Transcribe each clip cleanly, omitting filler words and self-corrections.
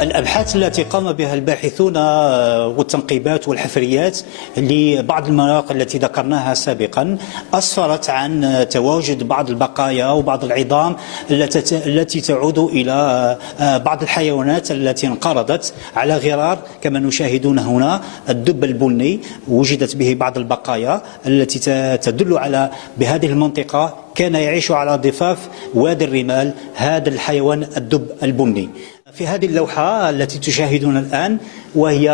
الأبحاث التي قام بها الباحثون والتنقيبات والحفريات لبعض المناطق التي ذكرناها سابقا أسفرت عن تواجد بعض البقايا وبعض العظام التي تعود إلى بعض الحيوانات التي انقرضت على غرار كما نشاهدون هنا. الدب البني وجدت به بعض البقايا التي تدل على بهذه المنطقة كان يعيش على ضفاف وادي الرمال هذا الحيوان الدب البني. في هذه اللوحة التي تشاهدون الآن وهي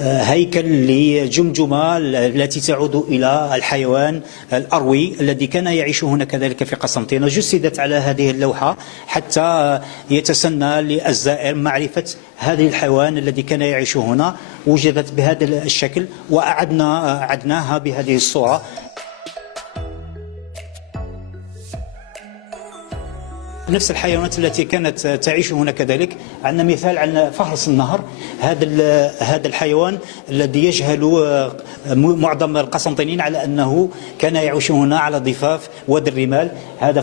هيكل لجمجمة التي تعود إلى الحيوان الأروي الذي كان يعيش هنا كذلك في قسنطينة، جسدت على هذه اللوحة حتى يتسنى للزائر معرفة هذه الحيوان الذي كان يعيش هنا. وجدت بهذا الشكل وأعدناها بهذه الصورة. نفس الحيوانات التي كانت تعيش هنا كذلك. عندنا مثال عن فهرس النهر، هذا الحيوان الذي يجهل معظم القسنطينيين على أنه كان يعيش هنا على ضفاف وادي الرمال. هذا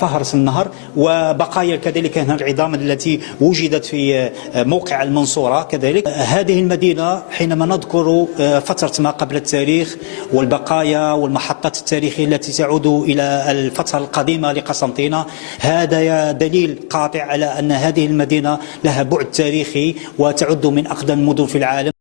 فهرس النهر، وبقايا كذلك هنا العظام التي وجدت في موقع المنصورة كذلك. هذه المدينة حينما نذكر فترة ما قبل التاريخ والبقايا والمحطات التاريخية التي تعود إلى الفترة القديمة لقسنطينة، هذا دليل قاطع على أن هذه المدينة لها بعد تاريخي وتعد من أقدم المدن في العالم.